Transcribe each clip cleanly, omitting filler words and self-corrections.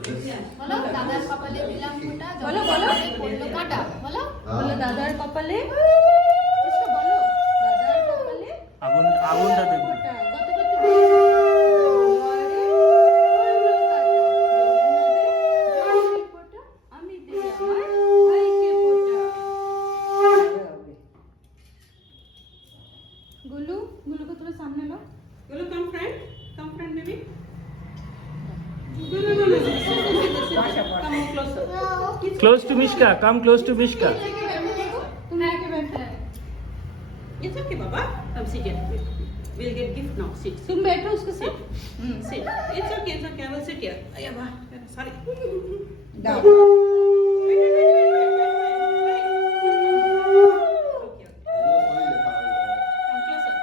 বলো দাদার কপালে দিলাম ফোঁটা, বলো, বলো। পড়লো কাঁটা। বলো বলো দাদার কপালে, এসো বলো দাদার কপালে আগুনটা দেখো। ফোঁটা। গত করতে বলো। জোয়ারে পড়লো কাঁটা, যমুনাতে জলকে ফোঁটা, আমি দেই আমার ভাইকে ফোঁটা। গুলু, গুলুকে তুমি সামনে নাও। Gulu, come friend, baby. Gulu, come closer. Close to Mishka. Come close to Mishka. তুমি একে बैठो। It's okay, Baba. Come sit here. We'll get gift now. Sit. तुम बैठो उसके साथ। Sit. It's okay. I will sit here. Ayya, sorry. दाओ। Wait. Okay. Come closer.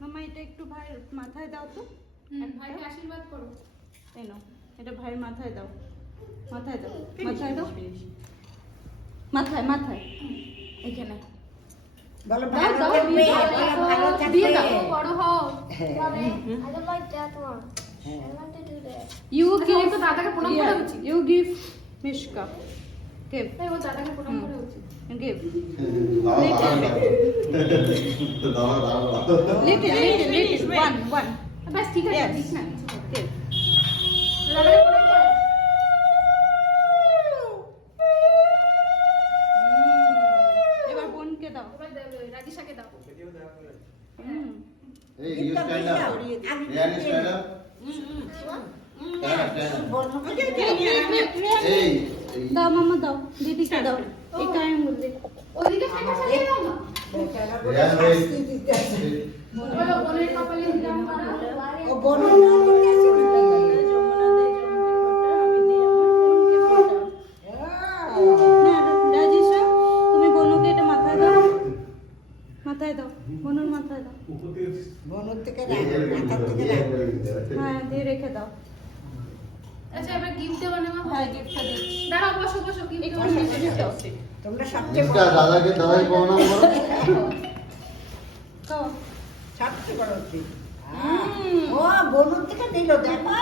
মামা এটা একটু ভাইয়ের মাথায় দাও তো। ভাইকে আশীর্বাদ করো। এই নাও, এটা ভাইয়ের মাথায় দাও। মাথায় দাও, মাথায় দাও। মাথায়, মাথায়। এখানে। বলো দাও, ভালো দাও, থাকবে, দিয়ে দাও। বলো ভালো দিয়ে থাকবে। দাও। বড় হও। Mommy, I don't like that one. I want to do that. You আচ্ছা, give ওর তো দাদাকে প্রণাম করা উচিত। You give Mishka. Give. তাই ও দাদাকে প্রণাম করা উচিত। Give. Little. Little. One. ব্যাস ঠিক আছে, Yes. ঠিক না কিছু করো। Give. দাদাকে প্রণাম করো। এবার বোনকে দাও। এবার রাজিশাকে দাও। Hey, you stand up. Riyan, stand up. Stand up. Okay, yeah. Hey. দাও মামা দাও, দিদিকে দাও। এই কায়েম বলতে। ওদিকে সাইডে সাইডে দাও না। Riyan, wait. বলো বোনের কপালে দিলাম ফোঁটা। ও বলো না, দিতে আসে না। যমুনা দে জমকে ফোঁটা, আমি দিই আমার বোনকে ফোঁটা। না, রাজিশা, তুমি বনুকে এটা মাথায় দাও। মাথায় দাও, বনুর মাথায় দাও। বনুর থেকে রাখ, মাথার থেকে রাখ। হ্যাঁ, দিয়ে রেখে দাও। আচ্ছা এবার গিফট দেবো না মা। হ্যাঁ, গিফটটা দিই। দাঁড়াও বসো বসো গিফট একটু দেবো। নিচে নিচে দাও। তোমরা সবচেয়ে Mishka, দাদাকে প্রণাম করো। দাও। সবচেয়ে বড় হচ্ছে। ও বনুর থেকে নিল, দেখো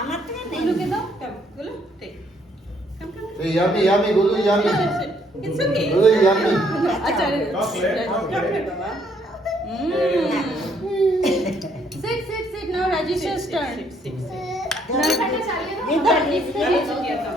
আমার থেকে নেই। গুলুকে দাও। Come, Gulu, take. Come. Hey, yummy, Gulu, yummy. Sit. It's okay. Gulu, yummy. আচ্ছা Chocolate, Baba. Sit now, Rajisha's turn. Sit. সাইডে চালিয়ে দাও। দিদা, দিদা। Sit here, come.